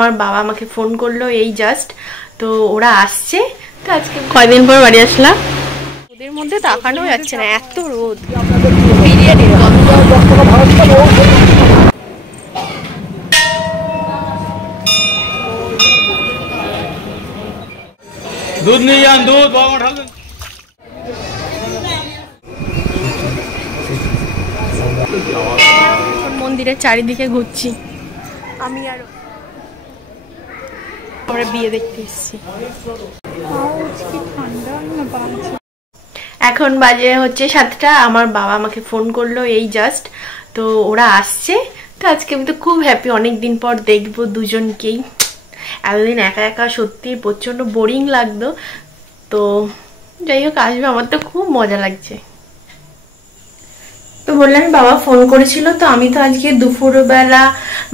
আমার বাবা আমাকে ফোন করলো এই জাস্ট, তো ওরা আসছে। তো আজকে কয়দিন পর বাড়ি আসলাম। ওদের মধ্যে তাকানো যাচ্ছে না, এত রোদ। বিরিয়ানির গন্ধ। দুধ নিয়ে যান, দুধ বাবা ঢালবেন। মন্দিরের চারিদিকে ঘুরছি আমি, আর আমরা বিয়ে দেখতে এসেছি। এখন বাজে হচ্ছে 7টা। আমার বাবা আমাকে ফোন করলো এই জাস্ট, তো ওরা আসছে। তো আজকে আমি তো খুব হ্যাপি, অনেকদিন পর দেখবো দুজনকেই। এতদিন একা একা সত্যি প্রচন্ড বোরিং লাগতো, তো যাই হোক আসবে, আমার তো খুব মজা লাগছে। তো বললাম বাবা ফোন করেছিল, তো আমি তো আজকে দুপুরবেলা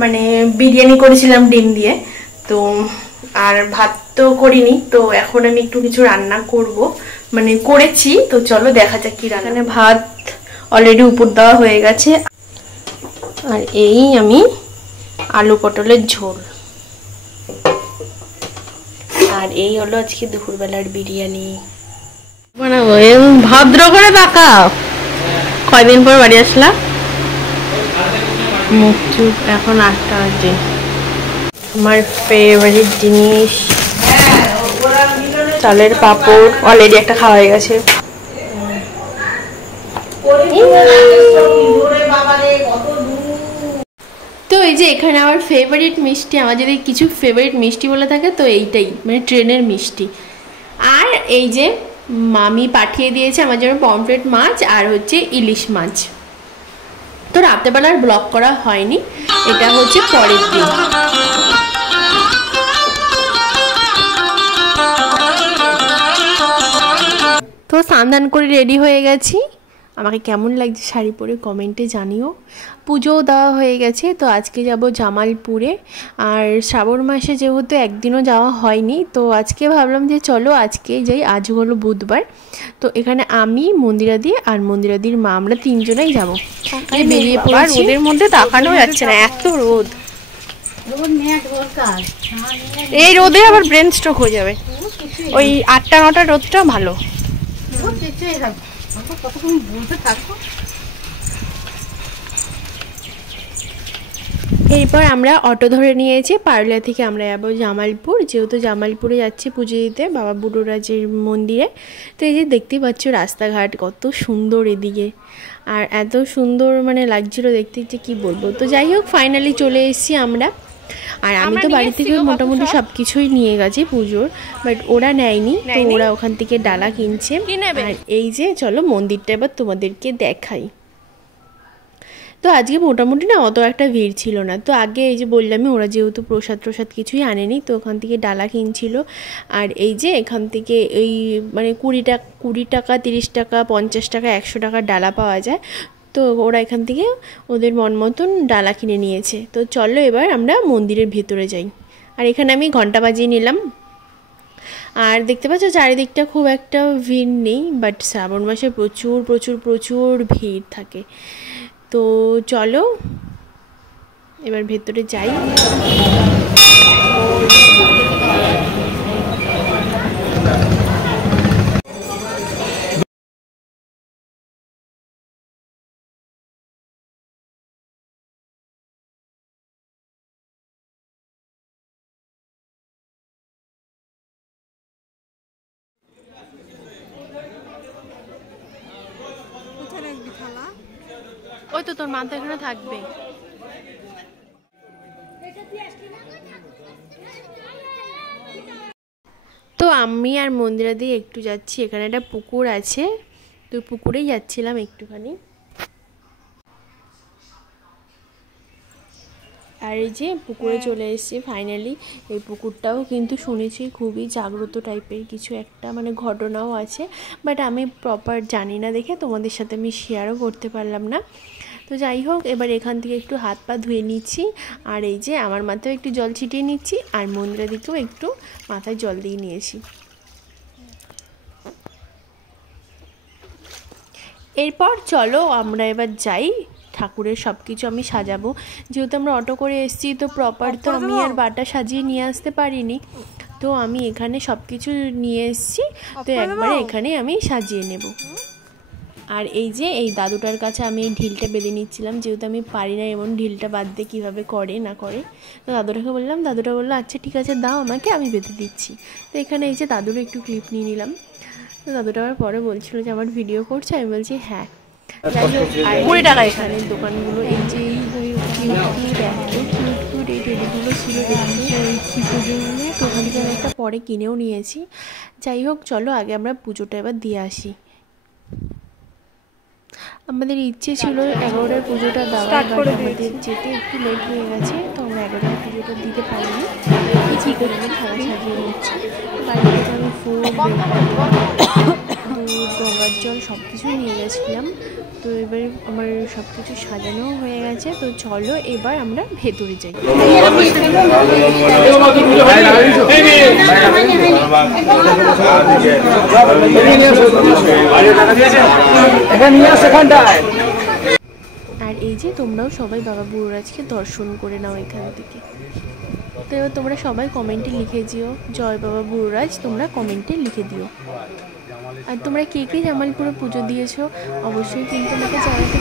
মানে বিরিয়ানি করেছিলাম ডিম দিয়ে, তো আর ভাত তো করিনি। তো এখন আমি একটু কিছু রান্না করব, মানে করেছি। তো চলো দেখা যাক কি রান্না। ভাত অলরেডি উপর দেওয়া হয়ে গেছে, আর এই আমি আলু পটলের ঝোল, আর এই হলো আজকে দুপুরবেলার বিরিয়ানি বানাবো। ভদ্র করে তাকাও। কয়দিন পর বাড়ি আসলাম। মুখ চুপ, এখন 8টা বাজে। আমার ফেভারিট জিনিস চালের পাপড়, অলরেডি একটা খাওয়া হয়ে গেছে। তো এই যে এখানে আমার ফেভারিট মিষ্টি, আমার যদি কিছু ফেভারিট মিষ্টি বলে থাকে তো এইটাই, মানে ট্রেনের মিষ্টি। আর এই যে মামি পাঠিয়ে দিয়েছে আমার জন্য পমফ্রেট মাছ আর হচ্ছে ইলিশ মাছ। তো রাতেবেলার ব্লগ করা হয়নি, এটা হচ্ছে পরের দিন। তো স্নান করে রেডি হয়ে গেছি। আমাকে কেমন লাগছে শাড়ি পরে কমেন্টে জানিও। পুজোও দেওয়া হয়ে গেছে, তো আজকে যাব জামালপুরে। আর শ্রাবণ মাসে যেহেতু একদিনও যাওয়া হয়নি, তো আজকে ভাবলাম যে চলো আজকে যাই। আজ হলো বুধবার, তো এখানে আমি, মন্দিরাদি আর মন্দিরাদির মা, আমরা 3জনেই যাবো। বেরিয়ে পড়েছি। রোদের মধ্যে তাকানো যাচ্ছে না, এত রোদ। এই রোদে আবার ব্রেন স্ট্রোক হয়ে যাবে। ওই 8টা-9টার রোদটা ভালো। এরপর আমরা অটো ধরে নিয়েছি, পারুলিয়া থেকে আমরা যাবো জামালপুর। যেহেতু জামালপুরে যাচ্ছি পুজো দিতে বাবা বুড়োরাজের মন্দিরে। তো এই যে দেখতেই পাচ্ছ রাস্তাঘাট কত সুন্দর এদিকে, আর এত সুন্দর মানে লাগছিল দেখতে যে কি বলবো। তো যাই হোক ফাইনালি চলে এসেছি আমরা। আর আমি তো বাড়ি থেকে মোটামুটি সব কিছুই নিয়ে গেছি পুজোর, বাট ওরা নেয়নি। তো ওরা ওখান থেকে ডালা কিনছে। আর এই যে চলো মন্দিরটা এবার তোমাদেরকে দেখাই। তো আজকে মোটামুটি না অত একটা ভিড় ছিল না। তো আগে এই যে বললামই ওরা যেহেতু প্রসাদ কিছুই আনেনি, তো ওখান থেকে ডালা কিনছিল। আর এই যে এখান থেকে এই মানে 20 টাকা 30 টাকা 50 টাকা 100 টাকার ডালা পাওয়া যায়। তো ওরা এখান থেকে ওদের মন মতন ডালা কিনে নিয়েছে। তো চলো এবার আমরা মন্দিরের ভেতরে যাই। আর এখানে আমি ঘন্টা বাজিয়ে নিলাম। আর দেখতে পাচ্ছ চারিদিকটা খুব একটা ভিড় নেই, বাট শ্রাবণ মাসে প্রচুর প্রচুর প্রচুর ভিড় থাকে। তো চলো এবার ভেতরে যাই। ওই তো তোর মাথা এখানে থাকবে। তো আমি আর মন্দিরা দিয়ে একটু যাচ্ছি, এখানে একটা পুকুর আছে, তো পুকুরেই যাচ্ছিলাম একটুখানি। আর এই যে পুকুরে চলে এসেছি ফাইনালি। এই পুকুরটাও কিন্তু শুনেছি খুবই জাগ্রত টাইপের কিছু একটা মানে ঘটনাও আছে, বাট আমি প্রপার জানি না দেখে তোমাদের সাথে আমি শেয়ারও করতে পারলাম না। তো যাই হোক এবার এখান থেকে একটু হাত পা ধুয়ে নিচ্ছি। আর এই যে আমার মাথায় একটু জল ছিটিয়ে নিচ্ছি, আর মন্দিরা দিকেও একটু মাথায় জল দিয়ে নিয়েছি। এরপর চলো আমরা এবার যাই ঠাকুরের সব কিছু আমি সাজাবো। যেহেতু আমরা অটো করে এসেছি তো প্রপার তো আমি আর বাটা সাজিয়ে নিয়ে আসতে পারিনি, তো আমি এখানে সব কিছু নিয়ে এসেছি, তো একবারে এখানে আমি সাজিয়ে নেব। আর এই যে এই দাদুটার কাছে আমি এই ঢিলটা বেঁধে নিচ্ছিলাম, যেহেতু আমি পারি না এমন ঢিলটা বাঁধতে কীভাবে করে না করে। তো দাদুটাকে বললাম, দাদুটা বললো আচ্ছা ঠিক আছে দাও আমাকে, আমি বেঁধে দিচ্ছি। তো এখানে এই যে দাদুর একটু ক্লিপ নিয়ে নিলাম। তো দাদুটা আবার পরে বলছিল যে আমার ভিডিও করছে, আমি বলছি হ্যাঁ। যাই হোক, আর 20 টাকা এখানে দোকানগুলো, এই যে এই এই টেডিগুলো ছিল দেখতে পুজো নিয়ে, তো ওখান থেকে আমি একটা পরে কিনেও নিয়েছি। যাই হোক চলো আগে আমরা পুজোটা এবার দিয়ে আসি। আমাদের ইচ্ছে ছিল 11টার পুজোটা দেওয়ার, বাট আমাদের যেতে একটু লেট হয়ে গেছে, তো আমরা 11টার পুজোটা দিতে পারিনি। কী করে আমি থালা সাজিয়ে নিচ্ছি। বাড়ি থেকে আমি ফুল, দুধ, গঙ্গার জল সব কিছুই নিয়ে গেছিলাম। তো এবার আমার সব কিছু সাজানো হয়ে গেছে, তো চলো এবার আমরা ভেতরে যাই। আর এই যে তোমরাও সবাই বাবা বুড়োরাজকে দর্শন করে নাও এখান থেকে। তো এবার তোমরা সবাই কমেন্টে লিখে দিও জয় বাবা বুড়োরাজ, তোমরা কমেন্টে লিখে দিও। আর তোমরা কে কে জামালপুরে পুজো দিয়েছো অবশ্যই কিন্তু আমাকে জানাতে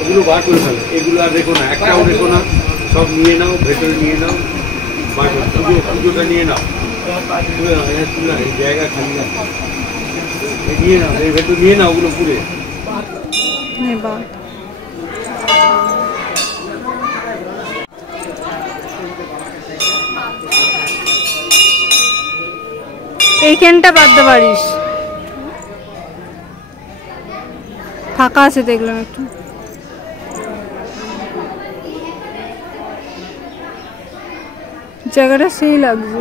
ওগুলো বার করে ফেলো, এগুলো আর রেখো না, একটাও রেখো না, সব নিয়ে নাও, ভেতরে নিয়ে নাও, পুজোটা নিয়ে নাও, এই জায়গা খালি না, নিয়ে নাও, এই ভেতর নিয়ে নাও ওগুলো পুরে। এইখানটা বাঁধতে পারিস, ফাঁকা আছে দেখলাম একটু। জায়গাটা সেই লাগছে।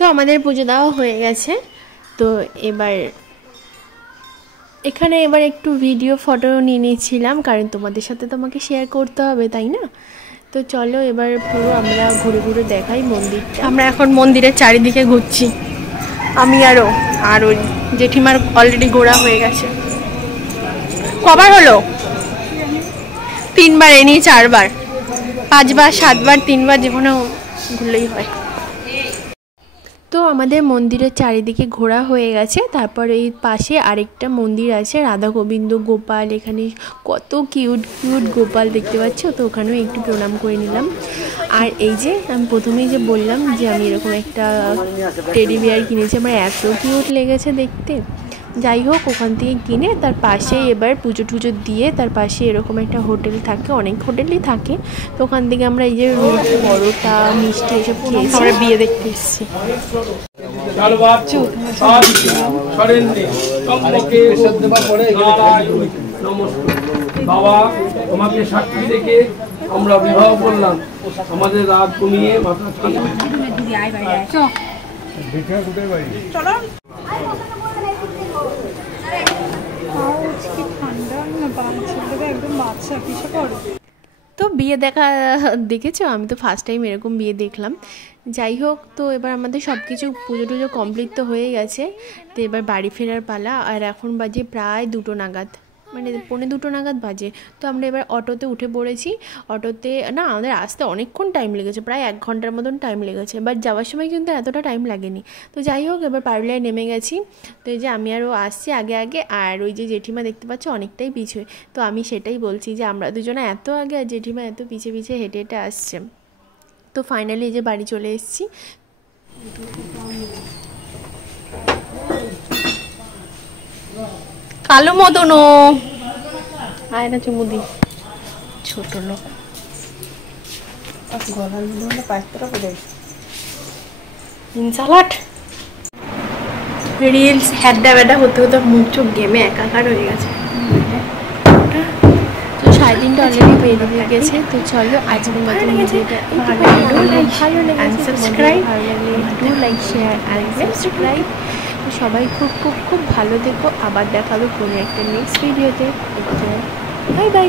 তো আমাদের পুজো দেওয়া হয়ে গেছে, তো এবার এখানে একটু ভিডিও ফটো নিয়ে নিয়েছিলাম, কারণ তোমাদের সাথে তো আমাকে শেয়ার করতে হবে তাই না। তো চলো এবার পুরো আমরা ঘুরে ঘুরে দেখাই মন্দিরটা। আমরা এখন মন্দিরের চারিদিকে ঘুরছি, আমি আর ওই জেঠিমার অলরেডি ঘোরা হয়ে গেছে। কবার হলো? 3বার, এ নিয়ে 4বার, 5বার, 7বার, 3বার, যে কোনো ঘুরলেই হয়। তো আমাদের মন্দিরের চারিদিকে ঘোরা হয়ে গেছে, তারপর এই পাশে আরেকটা মন্দির আছে রাধা গোবিন্দ গোপাল, এখানে কত কিউট কিউট গোপাল দেখতে পাচ্ছ, তো ওখানেও একটু প্রণাম করে নিলাম। আর এই যে আমি প্রথমেই যে বললাম যে আমি এরকম একটা টেডি বিয়ার কিনেছি, আমার এত কিউট লেগেছে দেখতে। যাই হোক, ওখান থেকে কিনে তার পাশে এবার পুজো টুজো দিয়ে তার পাশে এরকম একটা হোটেল থাকে, অনেক হোটেলই থাকে, তো ওখান থেকে আমরা এই যে পরোটা মিষ্টি এসব খেয়েছি, আমরা বিয়ে দেখতে এসেছি। বাবা তোমাকে সাক্ষী রেখে আমরা বিবাহ করলাম, আমাদের রাত কমিয়ে মাথা তো বিয়ে দেখেছো, আমি তো ফার্স্ট টাইম এরকম বিয়ে দেখলাম। যাই হোক, তো এবার আমাদের সব কিছু পুজো টুজো কমপ্লিট তো হয়ে গেছে, তো এবার বাড়ি ফেরার পালা। আর এখন বাজে প্রায় 2টো নাগাদ, মানে 1:45 নাগাদ বাজে। তো আমরা এবার অটোতে উঠে পড়েছি। অটোতে না, আমাদের আসতে অনেকক্ষণ টাইম লেগেছে, প্রায় 1 ঘন্টার মতন টাইম লেগেছে, বাট যাওয়ার সময় কিন্তু এতটা টাইম লাগেনি। তো যাই হোক, এবার পারুলিয়ায় নেমে গেছি। তো এই যে আমি আরও আসছি আগে আগে, আর ওই যে জেঠিমা দেখতে পাচ্ছ অনেকটাই পিছুয়ে। তো আমি সেটাই বলছি যে আমরা দুজনে এত আগে আর জেঠিমা এত পিছে পিছে হেঁটে হেঁটে আসছে। তো ফাইনালি এই যে বাড়ি চলে এসেছি। কালো মদনও আয় না চুমুদি, ছোট লোক। ইনসালাট রিলস হ্যাডা ব্যাডা হতে হতে মুখ চোখ গেমে একাকার হয়ে গেছে। তো 3:30টা অলরেডি বেরিয়ে গেছে। তো চলো আজকের মতন ভিডিওটা ভালো লেগেছে, subscribe do like share and subscribe. সবাই খুব খুব খুব ভালো থেকো। আবার দেখাবো কোনো একটা নেক্সট ভিডিওতে। Bye bye.